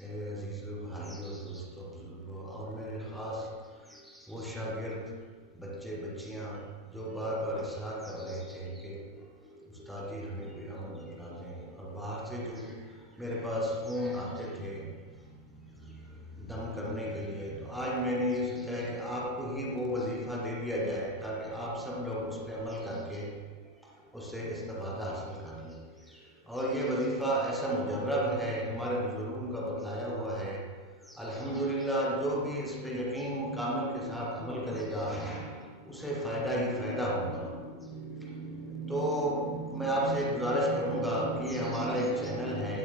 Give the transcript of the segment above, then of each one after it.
میرے عزیزوں بھائیوں دوستوں بزرگوں اور میرے خاص وہ شاگرد بچے بچیاں جو بار بار اصرار کر رہے تھے کہ استاد جی ہمیں بھی عمل بتلا دیں، اور باہر سے جو میرے پاس فون آتے تھے دم کرنے کے لیے، تو آج میں نے یہ سوچا ہے کہ آپ کو ہی وہ وظیفہ دے دیا جائے تاکہ آپ سب لوگ اس پہ عمل کر کے اس سے استفادہ حاصل کر لیں۔ اور یہ وظیفہ ایسا مجرب ہے، ہمارے بزرگوں کا بتلایا ہوا ہے۔ الحمدللہ جو بھی اس پہ یقین کامل کے ساتھ عمل کرے گا اسے فائدہ ہی فائدہ ہوگا۔ تو میں آپ سے گزارش کروں گا کہ یہ ہمارا ایک چینل ہے،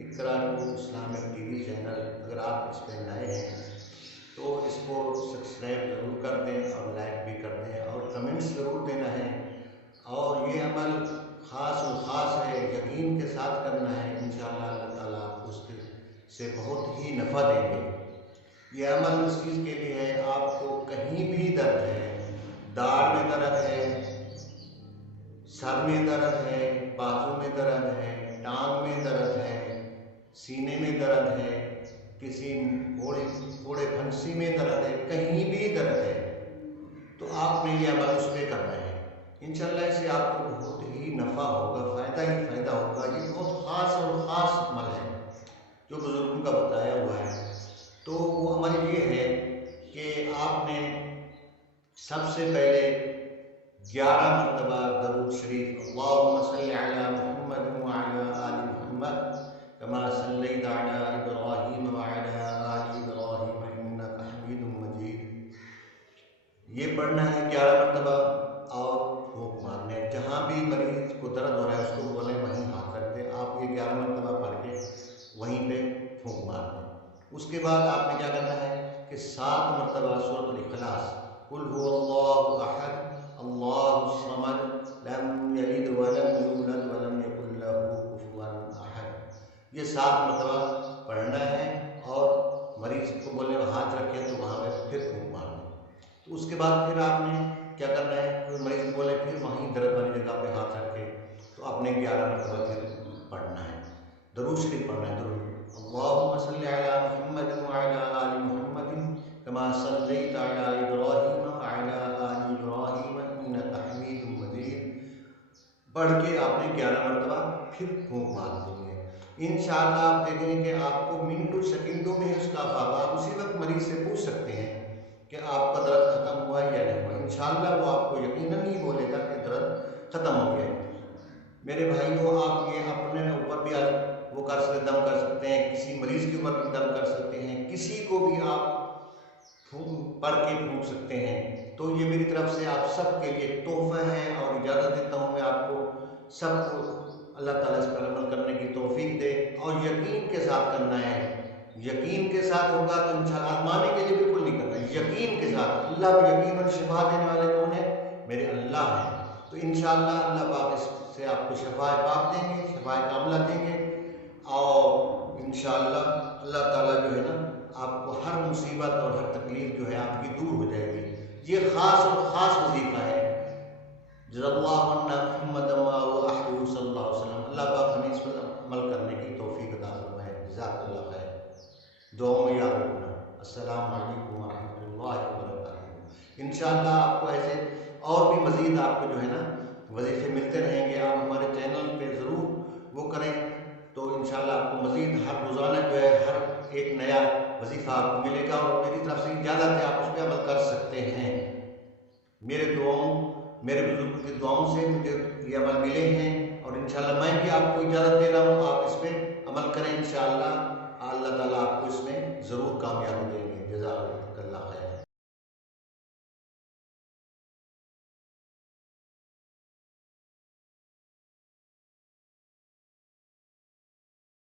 Iqra two Islamic T V channel, اگر آپ اس پہ نئے ہیں تو اس کو سبسکرائب ضرور کر دیں اور لائک بھی کر دیں اور کمنٹس ضرور دینا ہے۔ اور یہ عمل خاص و خاص ہے، یقین کے ساتھ کرنا ہے، انشاءاللہ اللہ تعالیٰ آپ کو اس سے بہت ہی نفع دیں گے۔ یہ عمل اس چیز کے لیے ہے، آپ کو کہیں بھی درد ہے، داڑھ میں درد ہے، سر میں درد ہے، بازو میں درد ہے، ٹانگ میں درد ہے، سینے میں درد ہے، کسی پھوڑے پھنسی میں درد ہے، کہیں بھی درد ہے تو آپ نے یہ عمل اس پہ کرنا ہے۔ انشاءاللہ اس سے آپ کو بہت ہی نفع ہوگا، فائدہ ہی فائدہ ہوگا۔ یہ بہت خاص اور خاص عمل ہے جو بزرگوں کا بتایا ہوا ہے۔ تو وہ عمل یہ ہے کہ آپ نے سب سے پہلے 11 مرتبہ درود شریف اللہم صلی علی محمد وعلی آل محمد کما صلیت علی ابراہیم وعلی آل ابراہیم انک حمید مجید، یہ پڑھنا ہے 11 مرتبہ اور پھونک مارنا ہے۔ جہاں بھی مریض کو درد ہو رہا ہے اس کو بولیں وہیں ہاتھ رکھ دیں، آپ یہ 11 مرتبہ پڑھ کے وہیں پہ پھونک مار دیں۔ اس کے بعد آپ نے کیا کرنا ہے کہ 7 مرتبہ سورۃ الاخلاص قل هو اللہ احد اللہ الصمد لم یلد ولم یولد ولم یکن لہ کفوا احد، یہ 7 مرتبہ پڑھنا ہے اور مریض کو بولے ہاتھ رکھیں تو وہاں پہ پھر پھونک مارنا ہے۔ تو اس کے بعد پھر آپ نے کیا کرنا ہے، کوئی مریض بولے پھر وہیں درد والی جگہ پہ ہاتھ رکھ کے تو آپ نے 11 مرتبہ پھر پڑھنا ہے، درود شریف پڑھنا ہے۔ درود اللہم صلی علی محمد وعلی آل محمد کما صلیت علی ابراہیم وعلی آل ابراہیم انک حمید مجید پڑھ کے آپ نے 11 مرتبہ پھر پھونک مار دیں گے۔ انشاءاللہ آپ دیکھیں گے کہ آپ کو منٹوں سیکنڈوں میں اس کا فائدہ، آپ اسی وقت مریض سے پوچھ سکتے ہیں کہ آپ کا درد ختم ہوا ہے یا نہیں ہوا۔ انشاءاللہ وہ آپ کو یقیناً ہی بولے گا کہ درد ختم ہو گیا۔ میرے بھائیوں، آپ یہ اپنے اوپر بھی وہ کر سکتے، دم کر سکتے ہیں، کسی مریض کے اوپر بھی دم کر سکتے ہیں، کسی کو بھی آپ پڑھ کے پھونک سکتے ہیں۔ تو یہ میری طرف سے آپ سب کے لیے تحفہ ہے اور اجازت دیتا ہوں میں آپ کو سب کو، اللہ تعالیٰ اس پر عمل کرنے کی توفیق دے اور یقین کے ساتھ کرنا ہے۔ یقین کے ساتھ ہوگا تو انشاءاللہ آزمانے کے لیے بالکل نہیں کرنا، یقین کے ساتھ۔ اللہ کو یقین اور شفا دینے والے کون ہیں؟ میرے اللہ ہیں۔ تو انشاءاللہ اللہ پاک اس سے آپ کو شفا پاک دیں گے، شفا کاملہ دیں گے، اور انشاءاللہ اللہ تعالیٰ جو ہے نا آپ کو ہر مصیبت اور ہر تکلیف جو ہے آپ کی دور ہو جائے گی۔ یہ خاص اور خاص وظیفہ ہے۔ جزا اللہ عنا محمد وآلہ صلی اللہ علیہ وسلم۔ اللہ پاک ہمیں اس پر عمل کرنے کی توفیق عطا فرمائے۔ جزاک اللہ خیر۔ دعاؤں میں یاد رکھنا۔ السلام علیکم ورحمۃ اللہ وبرکاتہ۔ انشاءاللہ آپ کو ایسے اور بھی مزید آپ کو جو ہے نا وظیفے ملتے رہیں گے، آپ ہمارے چینل پہ ضرور وہ کریں تو انشاءاللہ آپ کو مزید ہر روزانہ جو ہے ہر ایک نیا وظیفہ آپ کو ملے گا، اور میری طرف سے اجازت ہے آپ اس پہ عمل کر سکتے ہیں۔ میرے بزرگوں کی دعاؤں سے مجھے یہ عمل ملے ہیں، اور انشاءاللہ میں بھی آپ کو اجازت دے رہا ہوں، آپ اس پہ عمل کریں، انشاءاللہ اللہ تعالیٰ آپ کو اس میں ضرور کامیابی دیں گے۔ جزاک اللہ خیر۔